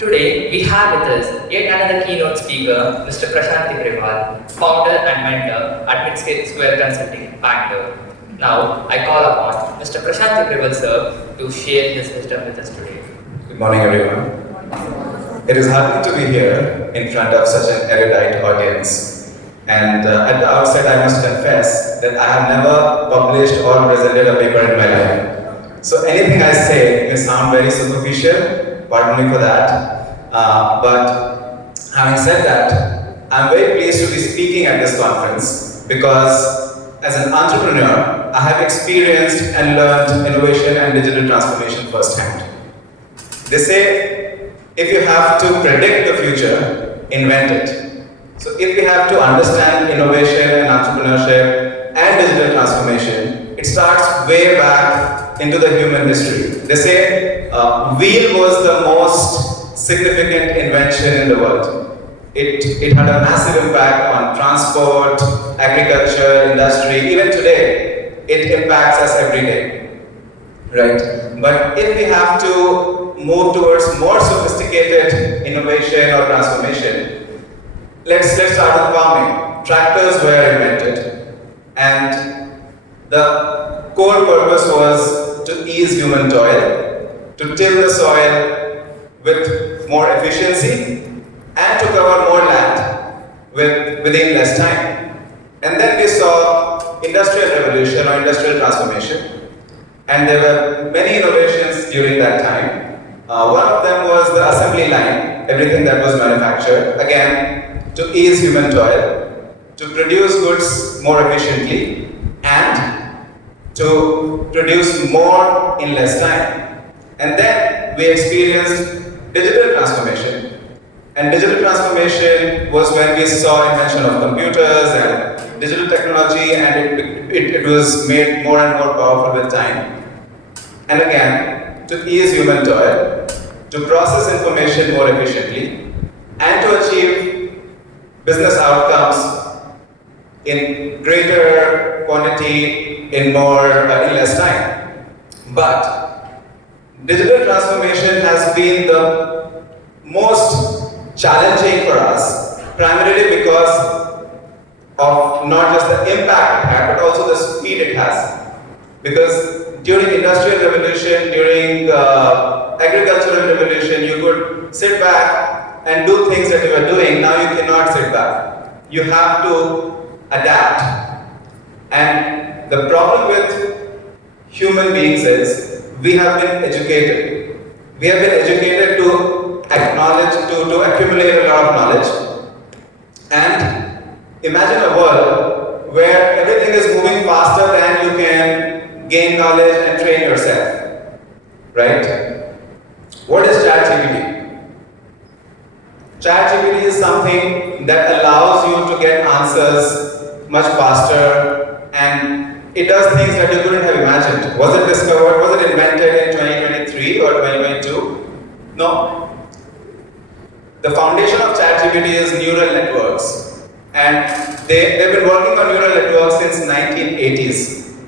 Today, we have with us yet another keynote speaker, Mr. Prashant Tibrewal, founder and mentor at Mid-Square Consulting, Bangalore. Now, I call upon Mr. Prashant Tibrewal, sir, to share his wisdom with us today. Good morning, everyone. It is heartening to be here in front of such an erudite audience. And at the outset, I must confess that I have never published or presented a paper in my life. So anything I say may sound very superficial, pardon me for that. But having said that, I'm very pleased to be speaking at this conference because as an entrepreneur, I have experienced and learned innovation and digital transformation firsthand. They say, if you have to predict the future, invent it. So if we have to understand innovation and entrepreneurship and digital transformation, it starts way back into the human history. They say wheel was the most significant invention in the world. It had a massive impact on transport, agriculture, industry. Even today, it impacts us every day, right? But if we have to move towards more sophisticated innovation or transformation, let's start with farming. Tractors were invented, and the core purpose was to ease human toil, to till the soil with more efficiency, and to cover more land within less time. And then we saw industrial revolution or industrial transformation, and there were many innovations during that time. One of them was the assembly line, everything that was manufactured, again, to ease human toil, to produce goods more efficiently, and to produce more in less time. And then we experienced digital transformation. And digital transformation was when we saw invention of computers and digital technology, and it was made more and more powerful with time. And again, to ease human toil, to process information more efficiently, and to achieve business outcomes in greater quantity in less time. But digital transformation has been the most challenging for us, primarily because of not just the impact it had, but also the speed it has. Because during industrial revolution, during the agricultural revolution, you could sit back and do things that you were doing. Now you cannot sit back. You have to adapt. And the problem with human beings is we have been educated. We have been educated to acknowledge, to accumulate a lot of knowledge. And imagine a world where everything is moving faster than you can gain knowledge and train yourself, right? What is ChatGPT? ChatGPT is something that allows you to get answers much faster, and it does things that you couldn't have imagined. Was it discovered? Was it invented in 2023 or 2022? No. The foundation of ChatGPT is neural networks, and they've been working on neural networks since 1980s.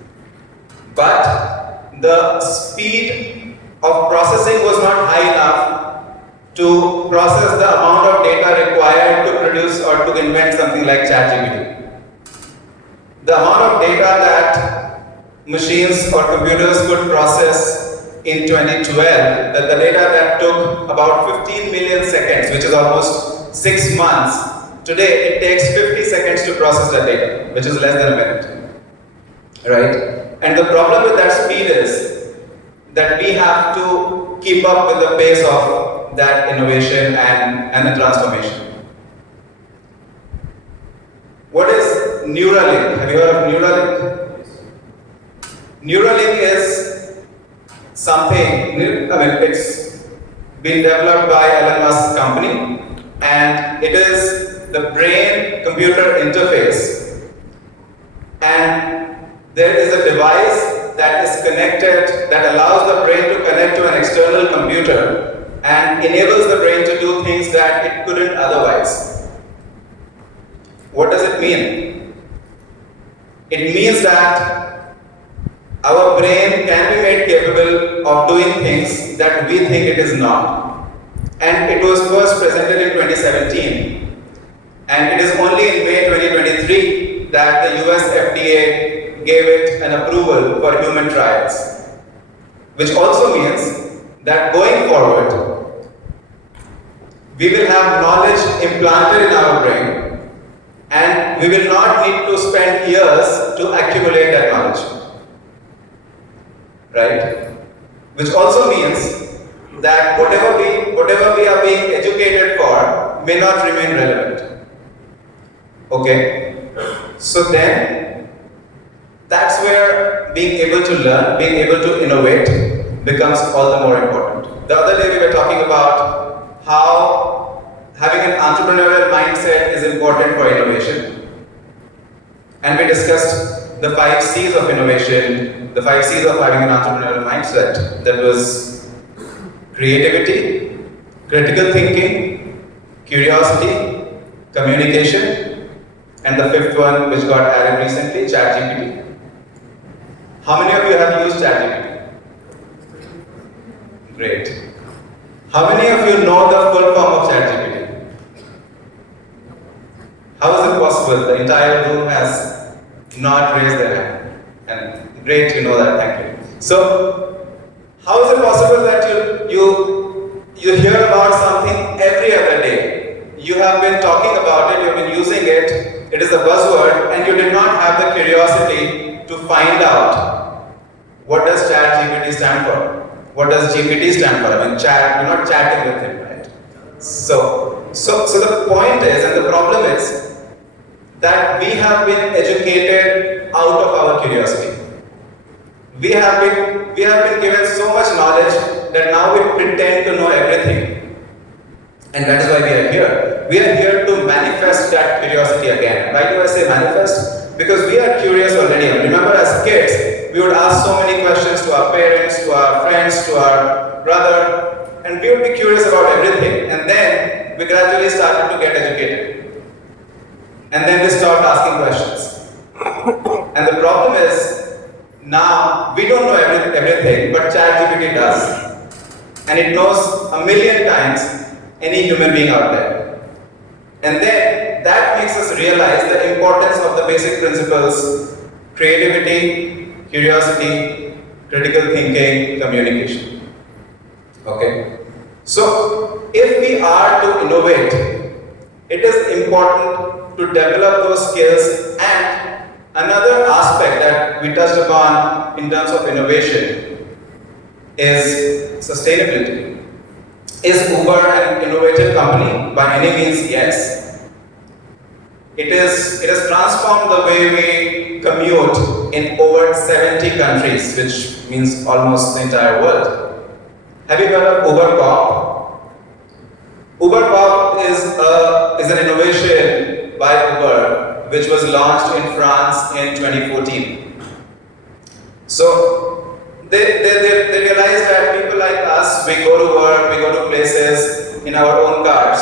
But the speed of processing was not high enough to process the amount of data required to produce or to invent something like ChatGPT. The amount of data that machines or computers could process in 2012, the data that took about 15 million seconds, which is almost 6 months, today it takes 50 seconds to process that data, which is less than a minute, right? And the problem with that speed is that we have to keep up with the pace of that innovation and the transformation. What is Neuralink? Have you heard of Neuralink? Neuralink is something, it's been developed by Elon Musk's company, and it is the brain-computer interface. And there is a device that is connected, that allows the brain to connect to an external computer and enables the brain to do things that it couldn't otherwise. What does it mean? It means that our brain can be made capable of doing things that we think it is not. and it was first presented in 2017, and it is only in May 2023 that the US FDA gave it an approval for human trials, which also means that going forward, we will have knowledge implanted in our brain, and we will not need to spend years to accumulate that knowledge, right? Which also means that whatever we are being educated for may not remain relevant. Okay? So then, that's where being able to learn, being able to innovate becomes all the more important. The other day we were talking about how having an entrepreneurial mindset is important for innovation. And we discussed the 5 C's of innovation, the 5 C's of having an entrepreneurial mindset. That was creativity, critical thinking, curiosity, communication, and the 5th one which got added recently, ChatGPT. How many of you have used ChatGPT? Great. How many of you know the full form of ChatGPT? How is it possible? The entire room has not raised their hand. And great, you know that, thank you. So, how is it possible that you hear about something every other day? You have been talking about it, you have been using it, it is a buzzword, and you did not have the curiosity to find out what does ChatGPT stand for? What does GPT stand for? I mean, chat, you're not chatting with him, right? So the point is, and the problem is, that we have been educated out of our curiosity. We have been given so much knowledge that now we pretend to know everything. And that is why we are here. We are here to manifest that curiosity again. Why do I say manifest? Because we are curious already. And remember, as kids, we would ask so many questions to our parents, to our friends, to our brother, and we would be curious about everything. And then we gradually started to get educated. And then we stopped asking questions. And the problem is, now we don't know everything, but ChatGPT does. And it knows a million times any human being out there. And then that makes us realize the importance of the basic principles: creativity, curiosity, critical thinking, communication. Okay? So, if we are to innovate, it is important to develop those skills. And another aspect that we touched upon in terms of innovation is sustainability. Is Uber an innovative company? By any means, yes. It has transformed the way we commute in over 70 countries, which means almost the entire world. Have you heard of Uber Pop? Uber Pop is an innovation by Uber, which was launched in France in 2014. So they realized that people like us, we go to work, we go to places in our own cars.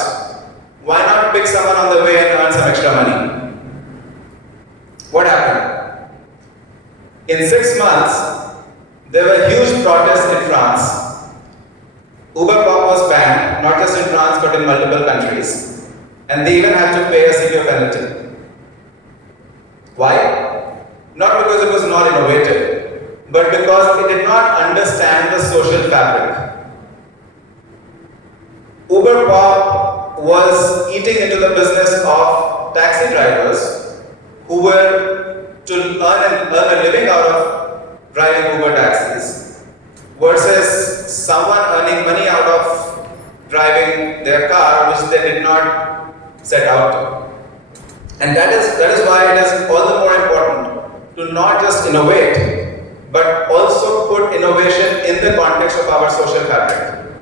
Why not pick someone on the way and earn some extra money? What happened? In 6 months, there were huge protests in France. Uber Pop was banned, not just in France but in multiple countries. And they even had to pay a severe penalty. Why? Not because it was not innovative, but because it did not understand the social fabric. Uber Pop was eating into the business of taxi drivers who were to earn a living out of driving Uber taxis, versus someone earning money out of driving their car, which they did not set out to. And that is why it is all the more important to not just innovate, but also put innovation in the context of our social fabric.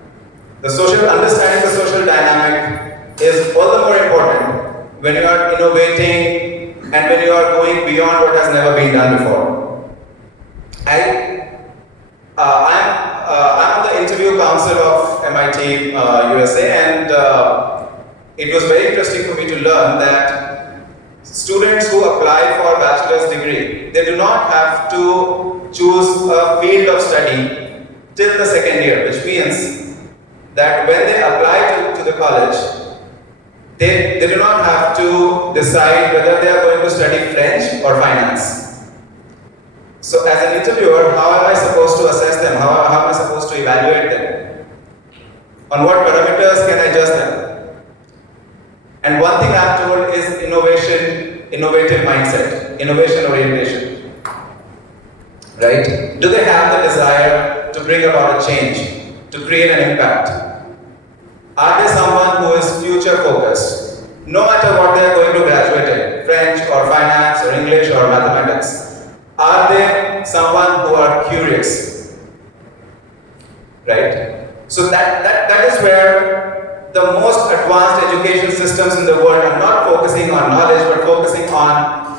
The social understanding, the social dynamic is all the more important when you are innovating and when you are going beyond what has never been done before. I'm on the interview council of MIT USA, and it was very interesting for me to learn that students who apply for bachelor's degree, they do not have to choose a field of study till the second year, which means that when they apply to the college, they do not have to decide whether they are going to study French or finance. So as an interviewer, how am I supposed to assess them? How am I supposed to evaluate them? On what parameters can I judge them? And one thing I'm told is innovative mindset, innovation orientation. Right? Do they have the desire to bring about a change, to create an impact? Are they someone who is future focused? No matter what they are going to graduate in, French or finance or English or mathematics, are they someone who are curious? Right? So that is where the most advanced education systems in the world are not focusing on knowledge but focusing on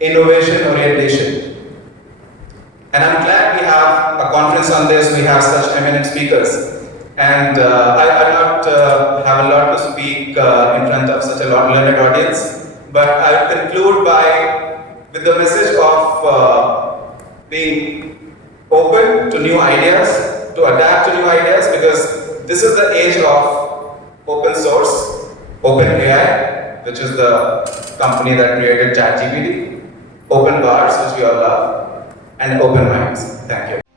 innovation orientation. And I'm glad we have a conference on this, we have such eminent speakers. And I not have a lot to speak in front of such a learned audience, but I will conclude with the message of being open to new ideas, to adapt to new ideas, because this is the age of open source, open AI, which is the company that created ChatGPT, open bars, which we all love, and open minds. Thank you.